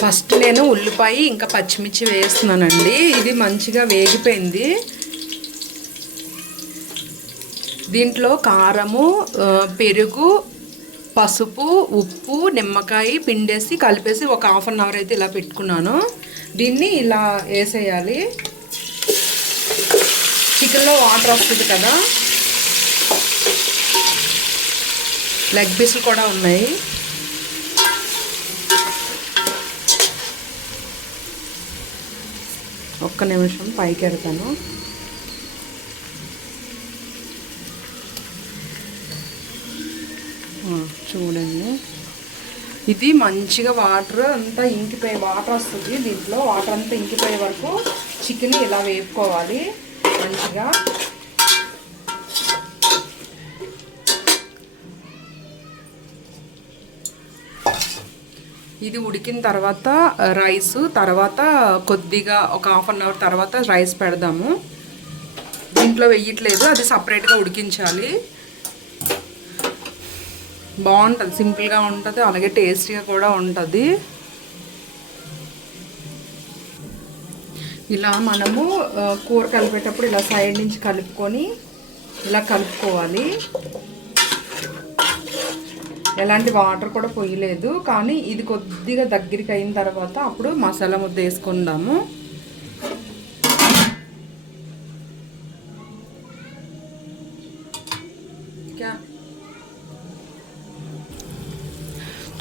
First నేను ఉల్లిపాయ ఇంకా పచ్చిమిర్చి వేస్తున్నానండి. ఇది మంచిగా వేగిపోయింది. దీంట్లో కారము, పెరుగు, పసుపు, ఉప్పు, నిమ్మకాయ పిండేసి కలిపేసి ఒక హాఫ్ అన్ అవర్ అయితే ఇలా పెట్టుకున్నాను. దీన్ని ఇలా వేసేయాలి. చికెన్లో వాటర్ వస్తుంది కదా, లెగ్ పీసులు కూడా ఉన్నాయి. ఒక్క నిమిషం పైకి ఎడతాను. చూడండి, ఇది మంచిగా వాటర్ అంతా ఇంకిపోయే వాటర్ వస్తుంది. దీంట్లో వాటర్ అంతా ఇంకిపోయే వరకు చికెన్ ఇలా వేపుకోవాలి మంచిగా. ఇది ఉడికిన తర్వాత రైస్, తర్వాత కొద్దిగా ఒక హాఫ్ అన్ అవర్ తర్వాత రైస్ పెడదాము. దీంట్లో వేయట్లేదు, అది సపరేట్గా ఉడికించాలి. బాగుంటుంది, సింపుల్గా ఉంటుంది, అలాగే టేస్టీగా కూడా ఉంటుంది. ఇలా మనము కూర కలిపేటప్పుడు ఇలా సైడ్ నుంచి కలుపుకొని ఇలా కలుపుకోవాలి. ఎలాంటి వాటర్ కూడా పోయలేదు, కానీ ఇది కొద్దిగా దగ్గరికి అయిన తర్వాత అప్పుడు మసాలా ముద్ద వేసుకుందాము.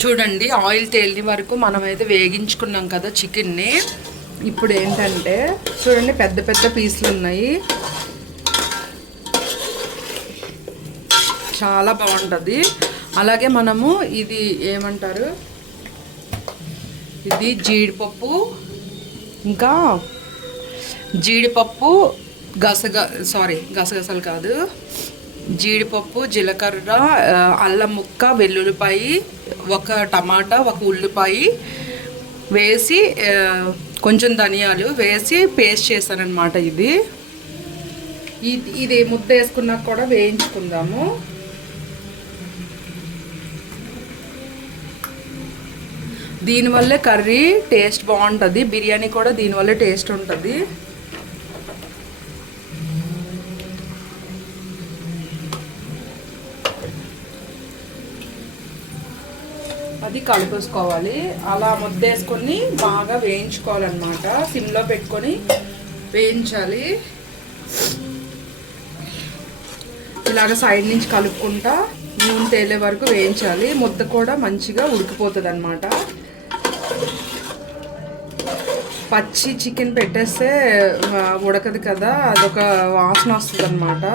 చూడండి, ఆయిల్ తేలిన వరకు మనమైతే వేగించుకున్నాం కదా చికెన్ని. ఇప్పుడు ఏంటంటే చూడండి, పెద్ద పెద్ద పీసులు ఉన్నాయి, చాలా బాగుంటుంది. అలాగే మనము ఇది ఏమంటారు, ఇది జీడిపప్పు, ఇంకా జీడిపప్పు గసగసాలు కాదు, జీడిపప్పు, జీలకర్ర, అల్లం ముక్క, వెల్లుల్లిపాయ, ఒక టమాటా, ఒక ఉల్లిపాయ వేసి కొంచెం ధనియాలు వేసి పేస్ట్ చేశానన్నమాట. ఇది ముద్ద వేసుకున్నాక కూడా వేయించుకుందాము. దీనివల్లే కర్రీ టేస్ట్ బాగుంటుంది, బిర్యానీ కూడా దీనివల్లే టేస్ట్ ఉంటుంది. అది కలిపేసుకోవాలి. అలా ముద్దేసుకొని బాగా వేయించుకోవాలన్నమాట. సిమ్లో పెట్టుకొని వేయించాలి. ఇలాగ సైడ్ నుంచి కలుపుకుంటా నూనె తేలే వరకు వేయించాలి. ముద్ద కూడా మంచిగా ఉడికిపోతుంది అన్నమాట. పచ్చి చికెన్ పెట్టేస్తే ఉడకదు కదా, అదొక వాసన వస్తుంది అన్నమాట.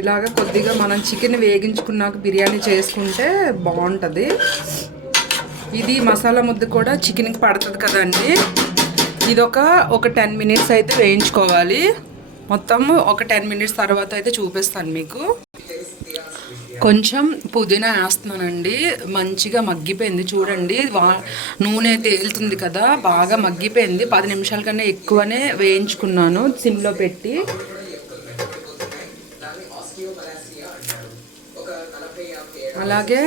ఇలాగ కొద్దిగా మనం చికెన్ వేగించుకున్నాక బిర్యానీ చేసుకుంటే బాగుంటుంది. ఇది మసాలా ముద్ద కూడా చికెన్కి పడుతుంది కదండి. ఇది ఒక 10 మినిట్స్ అయితే వేయించుకోవాలి. మొత్తం ఒక 10 మినిట్స్ తర్వాత అయితే చూపిస్తాను మీకు. కొంచెం పుదీనా వేస్తున్నానండి. మంచిగా మగ్గిపోయింది చూడండి, నూనె తేలుతుంది కదా, బాగా మగ్గిపోయింది. 10 నిమిషాల కన్నా ఎక్కువనే వేయించుకున్నాను సిమ్లో పెట్టి. అలాగే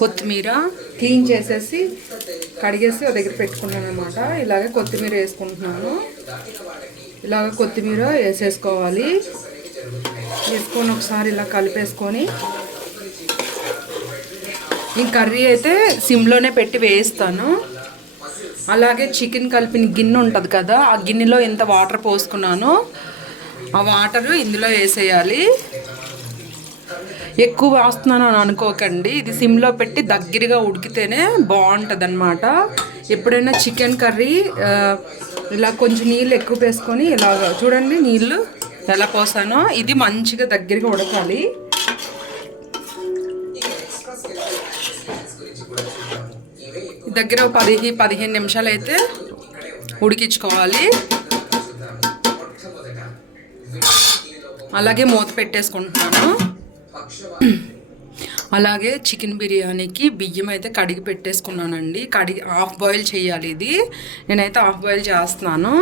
కొత్తిమీర క్లీన్ చేసేసి కడిగేసి ఒక దగ్గర పెట్టుకున్నాను అనమాట. ఇలాగే కొత్తిమీర వేసుకుంటున్నాను. ఇలాగ కొత్తిమీర వేసేసుకోవాలి. వేసుకొని ఒకసారి ఇలా కలిపేసుకొని ఈ కర్రీ అయితే సిమ్లోనే పెట్టి వేయిస్తాను. అలాగే చికెన్ కలిపిన గిన్నె ఉంటుంది కదా, ఆ గిన్నెలో ఎంత వాటర్ పోసుకున్నానో ఆ వాటరు ఇందులో వేసేయాలి. ఎక్కువ వేస్తున్నాను అని అనుకోకండి, ఇది సిమ్లో పెట్టి దగ్గరగా ఉడికితేనే బాగుంటుంది అన్నమాట. ఎప్పుడైనా చికెన్ కర్రీ ఇలా కొంచెం నీళ్ళు ఎక్కువ వేసుకొని ఇలాగ చూడండి, నీళ్ళు ఎలా పోసానో. ఇది మంచిగా దగ్గరగా ఉడకాలి. దగ్గర 10-15 నిమిషాలు అయితే ఉడికించుకోవాలి. అలాగే మూత పెట్టేసుకుంటున్నాను. అలాగే చికెన్ బిర్యానీకి బియ్యం అయితే కడిగి పెట్టేసుకున్నానండి. కడిగి హాఫ్ బాయిల్ చేయాలి. ఇది నేనైతే హాఫ్ బాయిల్ చేస్తున్నాను.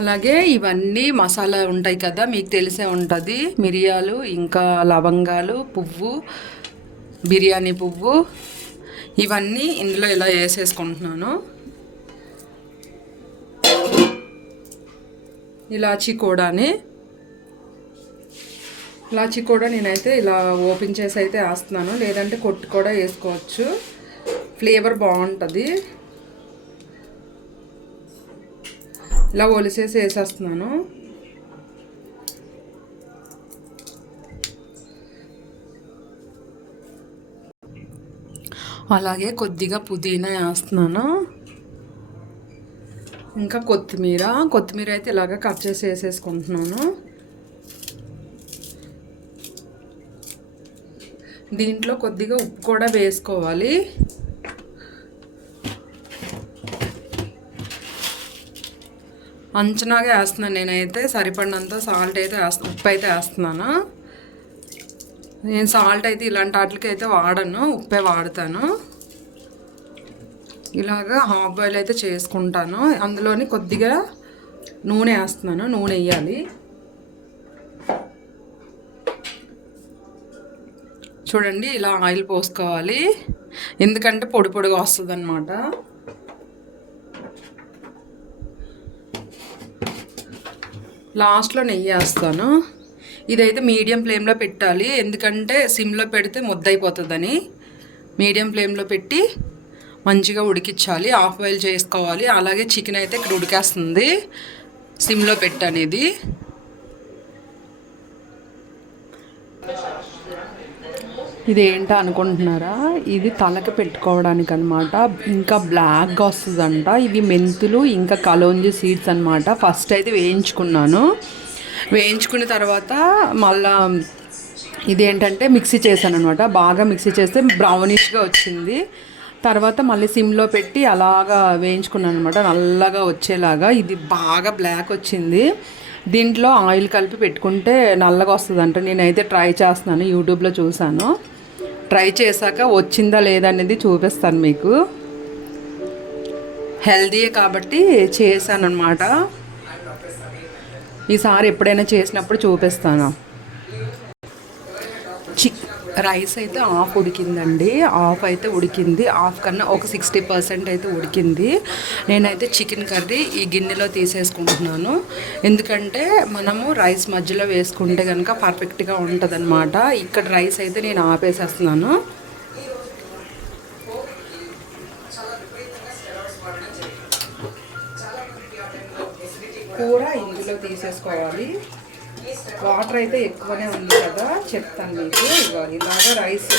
అలాగే ఇవన్నీ మసాలా ఉంటాయి కదా, మీకు తెలిసే ఉంటుంది. మిరియాలు, ఇంకా లవంగాలు, పువ్వు, బిర్యానీ పువ్వు, ఇవన్నీ ఇందులో ఇలా వేసేసుకుంటున్నాను. ఇలాచీ కూడా నేనైతే ఇలా ఓపెన్ చేసి అయితే వేస్తున్నాను, లేదంటే కొట్టి కూడా వేసుకోవచ్చు, ఫ్లేవర్ బాగుంటుంది. ఇలా ఒలిసేసి వేసేస్తున్నాను. అలాగే కొద్దిగా పుదీనా వేస్తున్నాను, ఇంకా కొత్తిమీర అయితే ఇలాగ కట్ చేసి వేసేసుకుంటున్నాను. దీంట్లో కొద్దిగా ఉప్పు కూడా వేసుకోవాలి. అంచనాగా వేస్తున్నాను నేనైతే, సరిపడినంత సాల్ట్ అయితే ఉప్పు అయితే వేస్తున్నాను. నేను సాల్ట్ అయితే ఇలాంటి వాటికి అయితే వాడను, ఉప్పే వాడతాను. ఇలాగా హాఫ్ బాయిల్ అయితే చేసుకుంటాను. అందులోని కొద్దిగా నూనె వేస్తున్నాను, నూనె వేయాలి. చూడండి, ఇలా ఆయిల్ పోసుకోవాలి, ఎందుకంటే పొడి పొడిగా వస్తుంది అన్నమాట. లాస్ట్లో నెయ్యి వేస్తాను. ఇదైతే మీడియం ఫ్లేమ్లో పెట్టాలి, ఎందుకంటే సిమ్లో పెడితే ముద్దయిపోతుందని. మీడియం ఫ్లేమ్లో పెట్టి మంచిగా ఉడికించాలి, హాఫ్ బాయిల్ చేసుకోవాలి. అలాగే చికెన్ అయితే ఇక్కడ ఉడికేస్తుంది, సిమ్లో పెట్టనేది. ఇదేంటో అనుకుంటున్నారా, ఇది తలకి పెట్టుకోవడానికి అనమాట. ఇంకా బ్లాక్గా వస్తుందంట. ఇవి మెంతులు ఇంకా కలోంజీ సీడ్స్ అనమాట. ఫస్ట్ అయితే వేయించుకున్న తర్వాత మళ్ళా ఇదేంటంటే మిక్సీ చేశాను అనమాట. బాగా మిక్సీ చేస్తే బ్రౌనిష్గా వచ్చింది. తర్వాత మళ్ళీ సిమ్లో పెట్టి అలాగా వేయించుకున్నాను అనమాట, నల్లగా వచ్చేలాగా. ఇది బాగా బ్లాక్ వచ్చింది. దీంట్లో ఆయిల్ కలిపి పెట్టుకుంటే నల్లగా వస్తుందంట. నేనైతే ట్రై చేస్తున్నాను, యూట్యూబ్లో చూసాను. ట్రై చేశాక వచ్చిందా లేదా అనేది చూపిస్తాను మీకు. హెల్దీయే కాబట్టి చేశాను అనమాట. ఈసారి ఎప్పుడైనా చేసినప్పుడు చూపిస్తాను. రైస్ అయితే హాఫ్ ఉడికిందండి, హాఫ్ అయితే ఉడికింది. హాఫ్ కన్నా ఒక 60% అయితే ఉడికింది. నేనైతే చికెన్ కర్రీ ఈ గిన్నెలో తీసేసుకుంటున్నాను, ఎందుకంటే మనము రైస్ మధ్యలో వేసుకుంటే కనుక పర్ఫెక్ట్గా ఉంటుంది అనమాట. ఇక్కడ రైస్ అయితే నేను ఆపేసేస్తున్నాను. కూర ఇందులో తీసేసుకోవాలి. వాటర్ అయితే ఎక్కువనే ఉంది కదా, చెప్తాను మీకు. ఇలాగా రైస్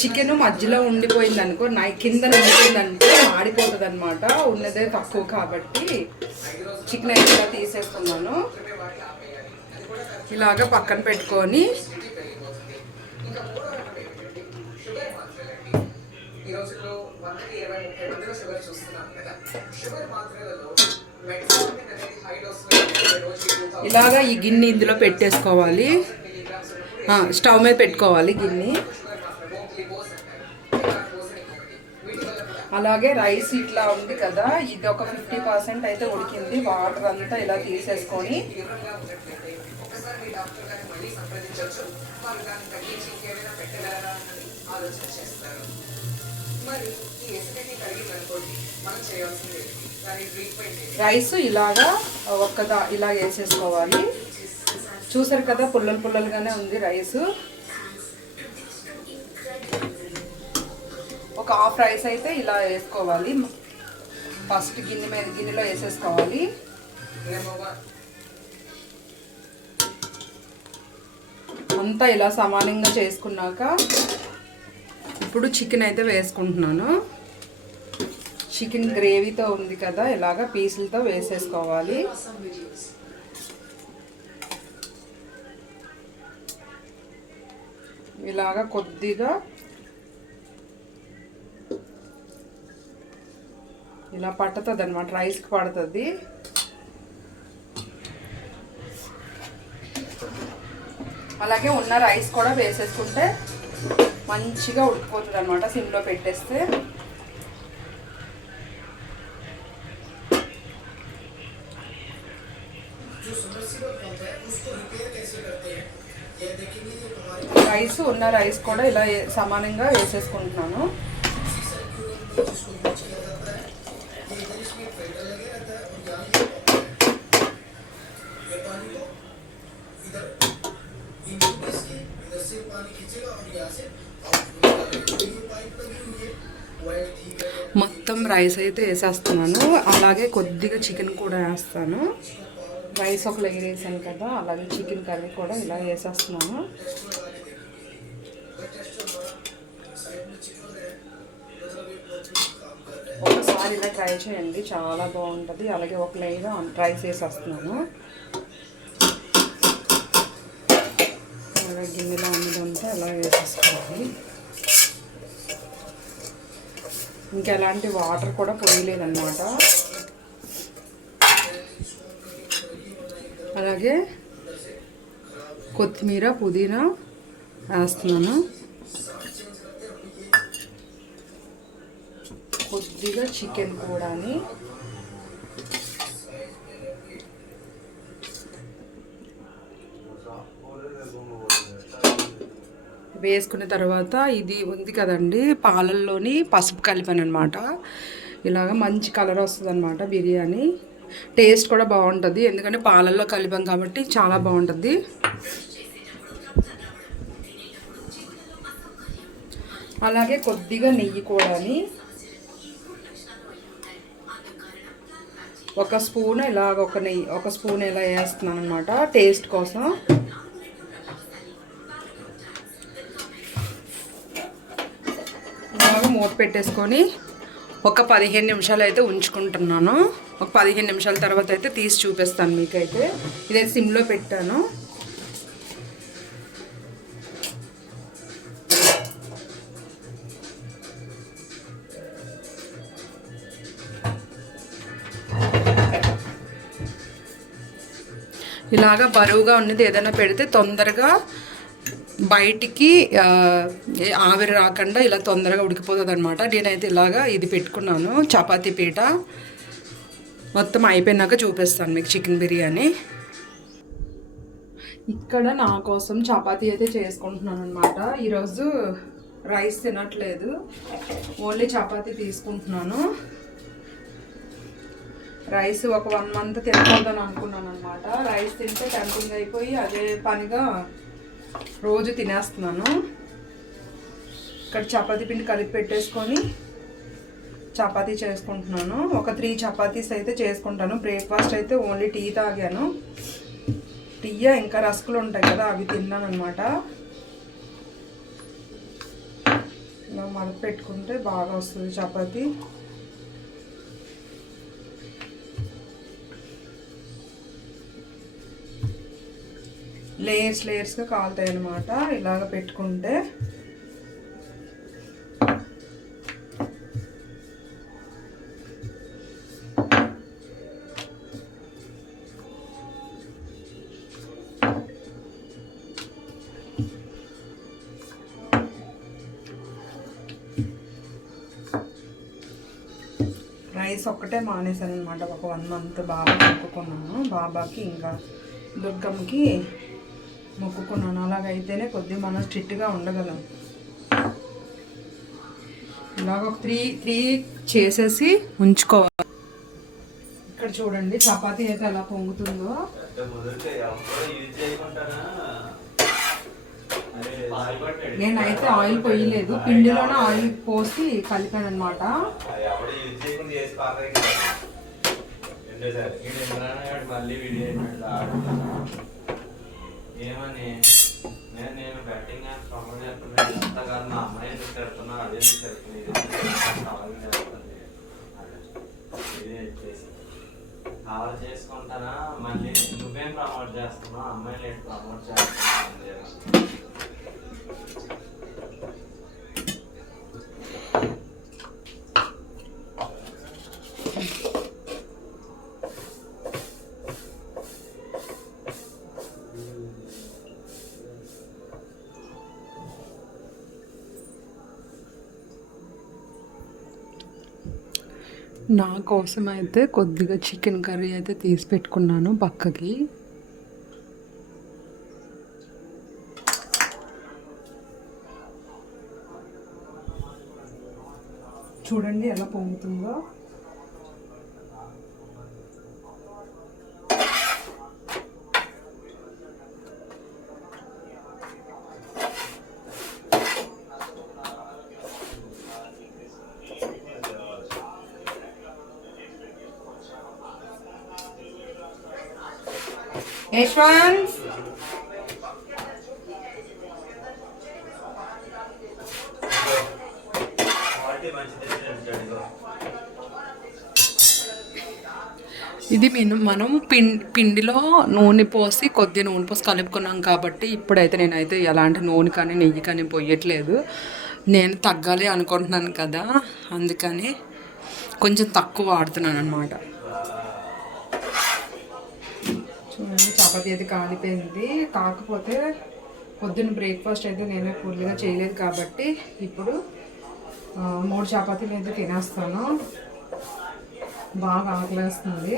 చికెన్ మధ్యలో ఉండిపోయింది అనుకో, కింద ఉండిపోయిందంటే మాడిపోతుంది అనమాట. ఉన్నదే తక్కువ కాబట్టి చికెన్ అయితే ఇలా తీసేసుకున్నాను. ఇలాగ పక్కన పెట్టుకొని ఇలాగా ఈ గిన్నె ఇందులో పెట్టేసుకోవాలి, స్టవ్ మీద పెట్టుకోవాలి గిన్నె. అలాగే రైస్ ఇట్లా ఉంది కదా, ఇది ఒక 50% అయితే ఉడికింది. వాటర్ అంతా ఇలా తీసేసుకొని రైస్ ఇలాగా ఇలా వేసేసుకోవాలి. చూసారు కదా, పుల్లలుగానే ఉంది రైస్. ఒక హాఫ్ రైస్ అయితే ఇలా వేసుకోవాలి. ఫస్ట్ గిన్నెలో వేసేసుకోవాలి. అంతా ఇలా సమానంగా చేసుకున్నాక ఇప్పుడు చికెన్ అయితే వేసుకుంటున్నాను. చికెన్ గ్రేవీతో ఉంది కదా, ఇలాగా పీసులతో వేసేసుకోవాలి. ఇలాగా కొద్దిగా ఇలా పట్టుతుంది అన్నమాట, రైస్కి పడుతుంది. అలాగే ఉన్న రైస్ కూడా వేసేసుకుంటే మంచిగా ఉడికిపోతుంది అన్నమాట, సిమ్లో పెట్టేస్తే. రైస్ గ్లాసు ఉన్న రైస్ కూడా ఇలా సమానంగా వేసేసుకుంటున్నాను. మొత్తం రైస్ అయితే వేసేస్తున్నాను. అలాగే కొద్దిగా చికెన్ కూడా వేస్తాను. రైస్ ఒక లేయర్ వేసాను కదా, అలాగే చికెన్ కర్రీ కూడా ఇలా వేసేస్తున్నాను. ఒకసారి ఇలా ట్రై చేయండి, చాలా బాగుంటుంది. అలాగే ఒక లేయర్ రైస్ వేసేస్తున్నాను. అలాగే గిన్నెలో ఉన్నదంతా అలా వేసేసుకోవాలి. ఇంకెలాంటి వాటర్ కూడా పోయలేదన్నమాట. అలాగే కొత్తిమీర పుదీనా వేస్తున్నాను. కొద్దిగా చికెన్ కూడా వేసుకున్న తర్వాత ఇది ఉంది కదండి, పాలల్లోని పసుపు కలిపాను అనమాట. ఇలాగ మంచి కలర్ వస్తుంది అనమాట బిర్యానీ. టేస్ట్ కూడా బాగుంటుంది, ఎందుకంటే పాలల్లో కలిపాం కాబట్టి చాలా బాగుంటుంది. అలాగే కొద్దిగా నెయ్యి కూడా ఒక స్పూన్ ఇలాగ ఒక స్పూన్ ఇలా వేస్తున్నాను అనమాట టేస్ట్ కోసం. ఇలాగ మూత పెట్టేసుకొని ఒక 15 నిమిషాలు అయితే ఉంచుకుంటున్నాను. ఒక 15 నిమిషాల తర్వాత అయితే తీసి చూపిస్తాను మీకైతే. ఇదైతే సిమ్లో పెట్టాను. ఇలాగా బరువుగా ఉన్నది ఏదైనా పెడితే తొందరగా బయటికి ఆవిరి రాకుండా ఇలా తొందరగా ఉడికిపోతుంది అనమాట. నేనైతే ఇలాగా ఇది పెట్టుకున్నాను చపాతీ పీట. మొత్తం అయిపోయినాక చూపిస్తాను మీకు చికెన్ బిర్యానీ. ఇక్కడ నా కోసం చపాతీ అయితే చేసుకుంటున్నాను అనమాట. ఈరోజు రైస్ తినట్లేదు, ఓన్లీ చపాతీ తీసుకుంటున్నాను. రైస్ ఒక 1 మంత్ తినకూడదని అనుకున్నాను అనమాట. రైస్ తింటే టెంపింగ్ అయిపోయి అదే పనిగా రోజు తినేస్తున్నాను. ఇక్కడ చపాతీ పిండి కలిపి పెట్టేసుకొని చపాతీ చేసుకుంటున్నాను. ఒక 3 చపాతీస్ అయితే చేసుకుంటాను. బ్రేక్ఫాస్ట్ అయితే ఓన్లీ టీ తాగాను. టీ ఇంకా రస్కులు ఉంటాయి కదా, అవి తిన్నాను అనమాట. ఇలా మడత పెట్టుకుంటే బాగా వస్తుంది చపాతీ. లేయర్స్గా కాలుతాయి అన్నమాట ఇలాగ పెట్టుకుంటే. రైస్ ఒక్కటే మానేశాను అనమాట. ఒక 1 మంత్ బాగా మొక్కుకున్నాను. బాబాకి ఇంకా దుర్గమ్మకి మొక్కుకున్నాను. అలాగైతేనే కొద్దిగా మనం స్ట్రిక్ట్గా ఉండగలం. ఇలాగ ఒక 3 చేసేసి ఉంచుకోవాలి. ఇక్కడ చూడండి చపాతీ అయితే ఎలా పొంగుతుందో. నేనైతే ఆయిల్ పోయలేదు, పిండిలోనే ఆయిల్ పోసి కలిపాను అనమాట. ఏమని నేను బ్యాటింగ్ ప్రమోట్ చేస్తున్నాను ఎంతగానో మా అమ్మాయి ఎందుకు చెప్తున్నా అదే చెప్తుంది ఇదే చేసి కావాలి చేసుకుంటానా మళ్ళీ నువ్వేం ప్రమోట్ చేస్తున్నావు అమ్మాయి లేదు ప్రమోట్ చేస్తున్నా. నా కోసం అయితే కొద్దిగా చికెన్ కర్రీ అయితే తీసి పెట్టుకున్నాను పక్కకి. చూడండి ఎలా పొంగుతుందో. యశ్వంత్ ఇది మనం పిండిలో నూనె పోసి కొద్ది నూనె పోసి కలుపుకున్నాం కాబట్టి ఇప్పుడైతే నేనైతే ఎలాంటి నూనె కానీ నెయ్యి కానీ పోయట్లేదు. నేను తగ్గాలి అనుకుంటున్నాను కదా, అందుకని కొంచెం తక్కువ వాడుతున్నాను అనమాట. చూడండి చపాతీ అయితే కాలిపోయింది. కాకపోతే పొద్దున్న బ్రేక్ఫాస్ట్ అయితే నేను ఫుల్గా చేయలేదు కాబట్టి ఇప్పుడు 3 చపాతీలు అయితే తినేస్తాను. బాగా ఆకలేస్తుంది.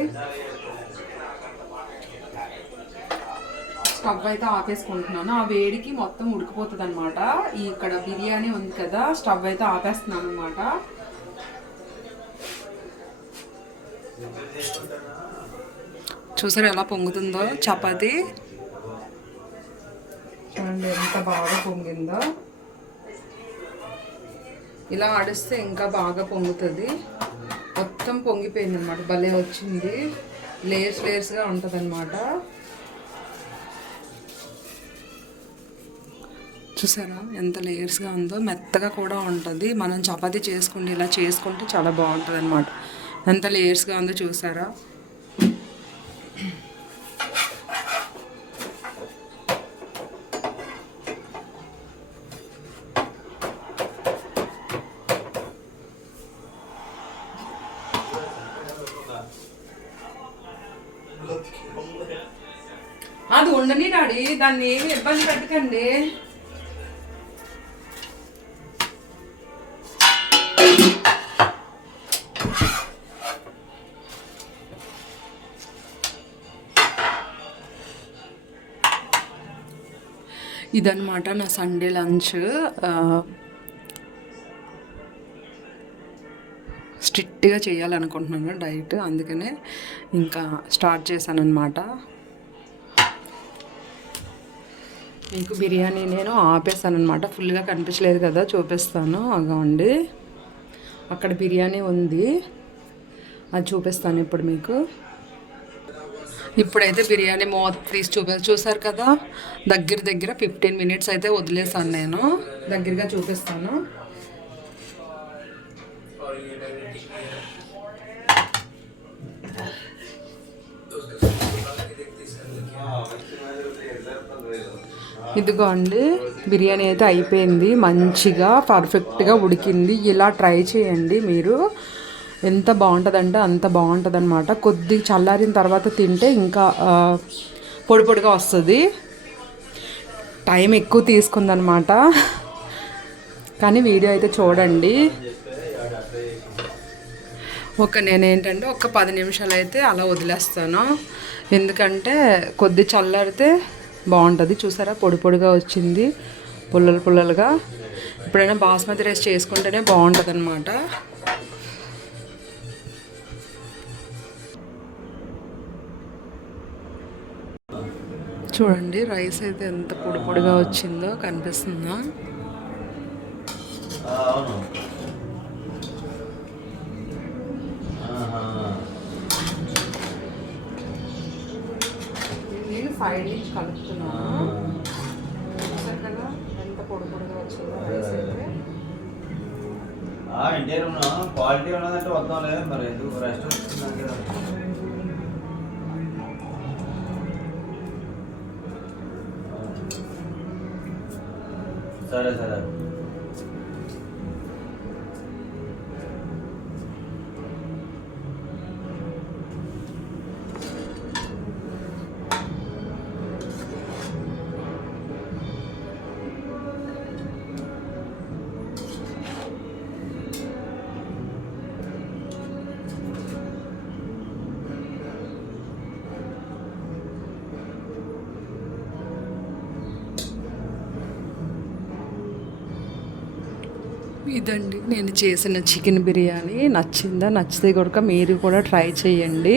స్టవ్ అయితే ఆపేసుకుంటున్నాను. ఆ వేడికి మొత్తం ఉడికిపోతుంది అనమాట. ఇక్కడ బిర్యానీ ఉంది కదా, స్టవ్ అయితే ఆపేస్తున్నాను అనమాట. చూసారు ఎలా పొంగుతుందో చపాతీ. చూడండి ఎంత బాగా పొంగిందో. ఇలా ఆడిస్తే ఇంకా బాగా పొంగుతుంది. మొత్తం పొంగిపోయింది అనమాట. భలే వచ్చింది. లేయర్స్గా ఉంటుంది అనమాట. చూసారా ఎంత లేయర్స్గా ఉందో. మెత్తగా కూడా ఉంటుంది. మనం చపాతీ చేసుకుంటే ఇలా చేసుకుంటే చాలా బాగుంటుంది అనమాట. ఎంత లేయర్స్గా ఉందో చూసారా. అది ఉండని డాడీ, దాన్ని ఏమి ఇబ్బంది పెట్టకండి. ఇదన్నమాట నా సండే లంచ్. స్ట్రిక్ట్గా చేయాలనుకుంటున్నాను డైట్, అందుకనే ఇంకా స్టార్ట్ చేశాను అనమాట. మీకు బిర్యానీ నేను ఆపేసాను అనమాట. ఫుల్గా కనిపించలేదు కదా, చూపిస్తాను. అగోండి అక్కడ బిర్యానీ ఉంది, అది చూపిస్తాను ఇప్పుడు మీకు. ఇప్పుడైతే బిర్యానీ మూత తీసి చూసారు కదా. దగ్గర 15 మినిట్స్ అయితే వదిలేసాను నేను. దగ్గరగా చూపిస్తాను. ఇదిగో అండి బిర్యానీ అయితే అయిపోయింది. మంచిగా పర్ఫెక్ట్గా ఉడికింది. ఇలా ట్రై చేయండి మీరు. ఎంత బాగుంటుందంటే అంత బాగుంటుంది అనమాట. కొద్దిగా చల్లారిన తర్వాత తింటే ఇంకా పొడి పొడిగా వస్తుంది. టైం ఎక్కువ తీసుకుందనమాట, కానీ వీడియో అయితే చూడండి. నేనేంటంటే ఒక 10 నిమిషాలు అయితే అలా వదిలేస్తాను. ఎందుకంటే కొద్ది చల్లారితే బాగుంటుంది. చూసారా పొడి పొడిగా వచ్చింది, పుల్లలుగా. ఎప్పుడైనా బాస్మతి రైస్ చేసుకుంటేనే బాగుంటుంది అనమాట. చూడండి రైస్ అయితే ఎంత పొడి పొడిగా వచ్చిందో కనిపిస్తుందా. నేను సైడ్ నుంచి కలుపుతున్నాను. కదా ఎంత పొడి పొడిగా వచ్చిందో రైస్ అయితే. క్వాలిటీ ఉన్నదంటే వద్దాం లేదు మరి, ఎందుకు రెస్ట్ వస్తున్నాం కదా. సరే ఇదండి నేను చేసిన చికెన్ బిర్యానీ. నచ్చితే కనుక మీరు కూడా ట్రై చేయండి.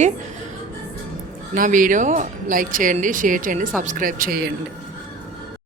నా వీడియో లైక్ చేయండి, షేర్ చేయండి, సబ్స్క్రైబ్ చేయండి.